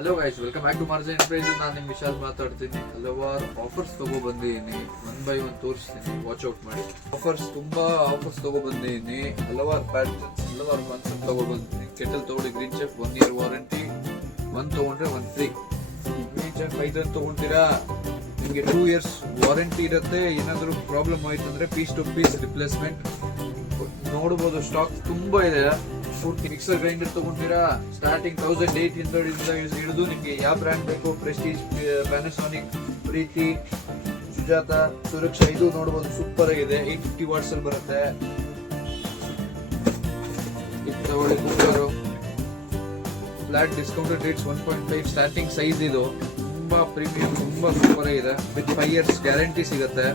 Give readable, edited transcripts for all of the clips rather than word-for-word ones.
Hello guys, welcome back to Margin Enterprises. ನಾನು ನಿಮ್ಮ ವಿಶಾಲ್ ಮಾತಾಡ್ತೀನಿ. ಹಲವಾರು ಆಫರ್ಸ್ ತಗೊಬಂದಿದ್ದೀನಿ, 1 by 1 ತೋರಿಸ್ತೀನಿ, ವಾಚ್ ಔಟ್ ಮಾಡಿ. ತುಂಬಾ ಆಫರ್ಸ್ ತಗೊಬಂದಿದ್ದೀನಿ, ಹಲವಾರು ಪ್ಯಾಟರ್ನ್ಸ್, ಹಲವಾರು ಕಾನ್ಸೆಪ್ಟ್ ತಗೊಬಂದಿದ್ದೀನಿ. ಕೆಟಲ್ ತಗೊಳ್ಳಿ, ಗ್ರೀನ್ ಚೆಫ್ 1 year ವಾರಂಟಿ, 1 ತಗೊಂಡ್ರೆ 1 ಫ್ರೀ. ಗ್ರೀನ್ ಚೆಫ್ 5 ತಗೊಂತೀರಾ, ನಿಮಗೆ 2 years ವಾರಂಟಿ ಇರುತ್ತೆ. ಏನಾದರೂ ಪ್ರಾಬ್ಲಮ್ ಆಯ್ತು ಅಂದ್ರೆ ಪೀಸ್ ಟು ಪೀಸ್ ರಿಪ್ಲೇಸ್ಮೆಂಟ್. ನೋಡಬಹುದು, ಸ್ಟಾಕ್ ತುಂಬಾ ಇದೆ. ಮಿಕ್ಸರ್ ಗ್ರೈಂಡರ್ ತಗೊಂತೀರಾ, ಸ್ಟಾರ್ಟಿಂಗ್ 1800 ಇಂದ ಹಿಡಿದು ನಿಮ್ಗೆ ಯಾವ ಬ್ರ್ಯಾಂಡ್ ಬೇಕು, ಪ್ರೆಸ್ಟೀಜ್, ಪ್ಯಾನಾಸೋನಿಕ್, ಪ್ರೀತಿ, ಸುಜಾತ, ಸುರಕ್ಷಾ, ಇದು ನೋಡಬಹುದು ಸೂಪರ್ ಆಗಿದೆ. 850 ವಾಟ್ಸ್ ಅಲ್ಲಿ ಬರುತ್ತೆ. ಇದು ತಗೊಳ್ಳಿ, cooker flat discounted rates 1.5 starting size. ಇದು ತುಂಬಾ ಪ್ರೀಮಿಯಂ, ತುಂಬಾ ಸೂಪರ್ ಆಗಿದೆ. ವಿತ್ 5 years ಗ್ಯಾರಂಟಿ ಸಿಗುತ್ತೆ.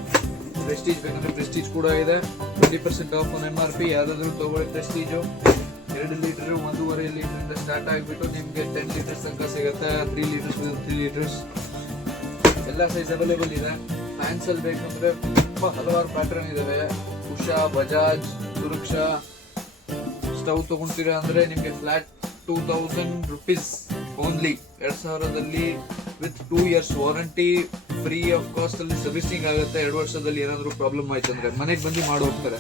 ಪ್ರೆಸ್ಟೀಜ್ ಬೇಕಂದ್ರೆ ಪ್ರೆಸ್ಟೀಜ್ ಕೂಡ ಇದೆ. 20% ಆಫ್ ಆನ್ MRP. ಯಾವ್ದಾದ್ರು ತಗೊಳ್ಳಿ. ಪ್ರೆಸ್ಟೀಜು 2 ಲೀಟರ್, 1.5 ಲೀಟರ್ ಇಂದ ಸ್ಟಾರ್ಟ್ ಆಗಿಬಿಟ್ಟು ನಿಮ್ಗೆ 10 ಲೀಟರ್ಸ್ ತನಕ ಸಿಗುತ್ತೆ. 3 ಲೀಟರ್ಸ್, 3 ಲೀಟರ್ಸ್ ಎಲ್ಲ ಸೈಜ್ ಅವೈಲೇಬಲ್ ಇದೆ. ಫ್ಯಾನ್ಸ್ ಅಲ್ಲಿ ಬೇಕಂದ್ರೆ ತುಂಬಾ ಹಲವಾರು ಪ್ಯಾಟರ್ನ್ ಇದಾವೆ. ಉಷಾ, ಬಜಾಜ್, ಸುರಕ್ಷಾ ಸ್ಟವ್ ತಗೊಂತೀರಾ ಅಂದ್ರೆ ನಿಮ್ಗೆ ಫ್ಲಾಟ್ 2000 rupees ಓನ್ಲಿ. 2000ದಲ್ಲಿ with 2 years warranty, free of cost ಅಲ್ಲಿ ಸರ್ವಿಸಿಂಗ್ ಆಗುತ್ತೆ. 2 ವರ್ಷದಲ್ಲಿ ಏನಾದ್ರು ಪ್ರಾಬ್ಲಮ್ ಆಯ್ತು ಅಂದ್ರೆ ಮನೆಗೆ ಬಂದು ಮಾಡಿ ಹೋಗ್ತಾರೆ.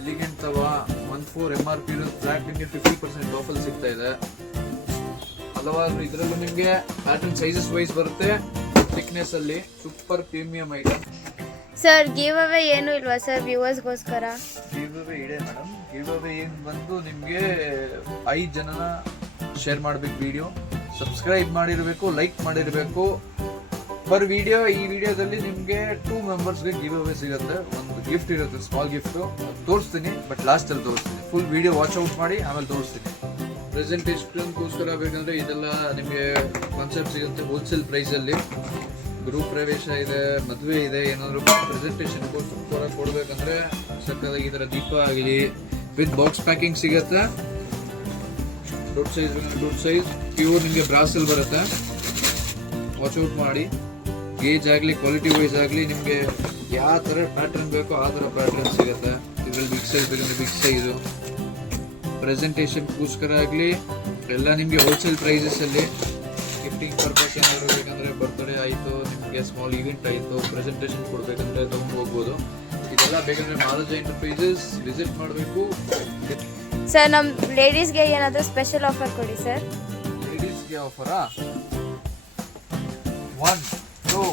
ಎಲಿಗೆಂಟ್ ತವಾ 1.4 MRP ಇರೋದು ಫ್ಲಾಟ್ ನಿಮಗೆ 50% ಆಫ್ ಅಲ್ಲಿ ಸಿಗ್ತಾ ಇದೆ. ಹಲವಾರು ಇದರಲ್ಲೂ ನಿಮಗೆ ಪ್ಯಾಟರ್ನ್ ಸೈಜಸ್ ವೈಸ್ ಬರುತ್ತೆ. ಥಿಕ್ನೆಸ್ ಅಲ್ಲಿ super premium item. Sir give away ಏನು ಇಲ್ವಾ ಸರ್ ವ್ಯೂವರ್ಸ್ಗೋಸ್ಕರ? ಗಿವ್ ಅವೇ ಇದೆ ಮೇಡಮ್. ಗಿವ್ ಅವೇ ಏನು ಬಂದು ನಿಮಗೆ 5 ಜನನ ಶೇರ್ ಮಾಡ್ಬೇಕು, ವಿಡಿಯೋ ಸಬ್ಸ್ಕ್ರೈಬ್ ಮಾಡಿರಬೇಕು, ಲೈಕ್ ಮಾಡಿರಬೇಕು. ಪರ್ ವಿಡಿಯೋ, ಈ ವಿಡಿಯೋದಲ್ಲಿ ನಿಮಗೆ 2 ಮೆಂಬರ್ಸ್ಗೆ ಗಿವ್ ಅವೇ ಸಿಗುತ್ತೆ. ಒಂದು ಗಿಫ್ಟ್ ಇರುತ್ತೆ, ಸ್ಮಾಲ್ ಗಿಫ್ಟ್. ತೋರಿಸ್ತೀನಿ, ಬಟ್ ಲಾಸ್ಟ್ ಅಲ್ಲಿ ತೋರಿಸ್ತೀನಿ. ಫುಲ್ ವಿಡಿಯೋ ವಾಚ್ ಔಟ್ ಮಾಡಿ ಆಮೇಲೆ ತೋರಿಸ್ತೀನಿ. ಪ್ರೆಸೆಂಟೇಷನ್ಗೋಸ್ಕರ ಬೇಕಂದ್ರೆ ಇದೆಲ್ಲ ನಿಮಗೆ ಕಾನ್ಸೆಪ್ಟ್ ಸಿಗುತ್ತೆ ಹೋಲ್ಸೇಲ್ ಪ್ರೈಸ್ ಅಲ್ಲಿ. ಗೃಹ ಪ್ರವೇಶ ಇದೆ, ಮದುವೆ ಇದೆ, ಏನಾದ್ರು ಪ್ರೆಸೆಂಟೇಷನ್ ಸೂಪರ್ ಆಗಿ ಕೊಡ್ಬೇಕಂದ್ರೆ ಸಕ್ಕದಾಗಿ ಈ ತರ ದೀಪ ಆಗಲಿ ವಿತ್ ಬಾಕ್ಸ್ ಪ್ಯಾಕಿಂಗ್ ಸಿಗುತ್ತೆ. ದೊಡ್ಡ ಸೈಜ್ ದೊಡ್ಡ ಸೈಜ್ ಪ್ಯೂರ್ ನಿಮಗೆ ಬ್ರಾಸ್ ಅಲ್ಲಿ ಬರುತ್ತೆ. ವಾಚ್ ಔಟ್ ಮಾಡಿ. ಗೇಜ್ ಆಗಲಿ, ಕ್ವಾಲಿಟಿ ವೈಸ್ ಆಗಲಿ, ನಿಮಗೆ ಯಾವ ಥರ ಪ್ಯಾಟರ್ನ್ ಬೇಕೋ ಆ ಥರ ಪ್ಯಾಟರ್ನ್ ಸಿಗುತ್ತೆ. ಇದರಲ್ಲಿ ಬಿಗ್ ಸೈಜ್ ಬೇಕಂದ್ರೆ ಬಿಗ್ ಸೈಜು. ಪ್ರೆಸೆಂಟೇಷನ್ಗೋಸ್ಕರ ಆಗಲಿ ಎಲ್ಲ ನಿಮಗೆ ಹೋಲ್ಸೇಲ್ ಪ್ರೈಸಸಲ್ಲಿ. ಗಿಫ್ಟಿಂಗ್ ಪರ್ಪಸ್ ಏನಾದರೂ ಬೇಕಂದರೆ ಬರ್ತ್ಡೇ ಆಯಿತು, ನಿಮಗೆ ಸ್ಮಾಲ್ ಈವೆಂಟ್ ಆಯಿತು, ಪ್ರೆಸೆಂಟೇಷನ್ ಕೊಡಬೇಕಂದ್ರೆ ತೊಗೊಂಡು ಹೋಗ್ಬೋದು. ಇದೆಲ್ಲ ಬೇಕಂದರೆ ಮಾರ್ಜಿನ್ ಎಂಟರ್ಪ್ರೈಸಸ್ ವಿಸಿಟ್ ಮಾಡಬೇಕು. ಸರ್ ನಮ್ಮ ಲೇಡೀಸ್ಗೆ ಏನಾದರೂ ಸ್ಪೆಷಲ್ ಆಫರ್ ಕೊಡಿ ಸರ್. ಲೇಡೀಸ್ಗೆ ಆಫರಾ? 1, 2,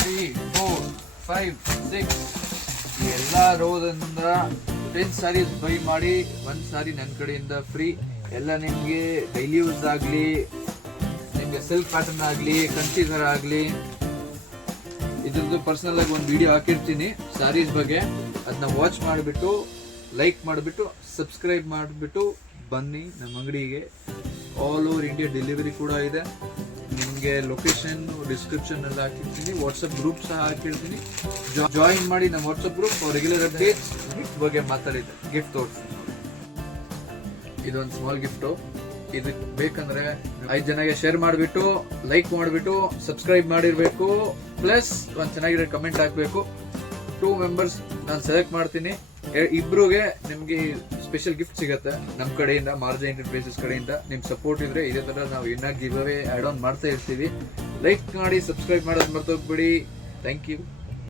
3, 4, 5, 6 ಎಲ್ಲ ರೋದಿಂದ 10 sarees ಬೈ ಮಾಡಿ 1 saree ನನ್ನ ಕಡೆಯಿಂದ ಫ್ರೀ. ಎಲ್ಲ ನಿಮಗೆ ಡೈಲಿ ಯೂಸ್ ಆಗಲಿ, ನಿಮಗೆ ಸಿಲ್ಕ್ ಪ್ಯಾಟರ್ನ್ ಆಗಲಿ, ಕನ್ಸಿಡರ್ ಆಗಲಿ, ಇದ್ರದ್ದು ಪರ್ಸನಲ್ ಆಗಿ ಒಂದು ವಿಡಿಯೋ ಹಾಕಿರ್ತೀನಿ ಸ್ಯಾರೀಸ್ ಬಗ್ಗೆ. ಅದನ್ನ ವಾಚ್ ಮಾಡಿಬಿಟ್ಟು, ಲೈಕ್ ಮಾಡಿಬಿಟ್ಟು, ಸಬ್ಸ್ಕ್ರೈಬ್ ಮಾಡಿಬಿಟ್ಟು ಬನ್ನಿ ನಮ್ಮ ಅಂಗಡಿಗೆ. ಆಲ್ ಓವರ್ ಇಂಡಿಯಾ ಡೆಲಿವರಿ ಕೂಡ ಇದೆ. ನಿಮಗೆ ಲೊಕೇಶನ್ ಡಿಸ್ಕ್ರಿಪ್ಷನ್ ಎಲ್ಲ ಹಾಕಿರ್ತೀನಿ. ವಾಟ್ಸಪ್ ಗ್ರೂಪ್ ಸಹ ಹಾಕಿರ್ತೀನಿ. ಜಾಯಿನ್ ಮಾಡಿ ನಮ್ಮ WhatsApp group. Regular updates gift ಬಗ್ಗೆ ಮಾತಾಡಿದ್ದೆ. ಗಿಫ್ಟ್ ತೋರಿಸ್ತೀನಿ. ಇದೊಂದು ಸ್ಮಾಲ್ ಗಿಫ್ಟು. ಇದಕ್ಕೆ ಬೇಕಂದ್ರೆ 5 ಜನಗೆ ಶೇರ್ ಮಾಡಿಬಿಟ್ಟು, ಲೈಕ್ ಮಾಡಿಬಿಟ್ಟು, ಸಬ್ಸ್ಕ್ರೈಬ್ ಮಾಡಿರಬೇಕು. ಪ್ಲಸ್ ಒಂದು ಚೆನ್ನಾಗಿರೋ ಕಮೆಂಟ್ ಹಾಕಬೇಕು. 2 ಮೆಂಬರ್ಸ್ ನಾನು ಸೆಲೆಕ್ಟ್ ಮಾಡ್ತೀನಿ. ಇಬ್ರಿಗೆ ನಿಮಗೆ ಸ್ಪೆಷಲ್ ಗಿಫ್ಟ್ ಸಿಗುತ್ತೆ ನಮ್ಮ ಕಡೆಯಿಂದ, ಮಾರ್ಜಿನ್ ಎಂಟರ್ಪ್ರೈಸಸ್ ಕಡೆಯಿಂದ. ನಿಮ್ಮ ಸಪೋರ್ಟ್ ಇದ್ರೆ ಇದೇ ಥರ ನಾವು ಇನ್ನೂ ಗಿವ್ ಅವೇ ಆ್ಯಡ್ ಆನ್ ಮಾಡ್ತಾ ಇರ್ತೀವಿ. ಲೈಕ್ ಮಾಡಿ, ಸಬ್ಸ್ಕ್ರೈಬ್ ಮಾಡೋದು ಮರ್ತೋಗ್ಬಿಡಿ. Thank you.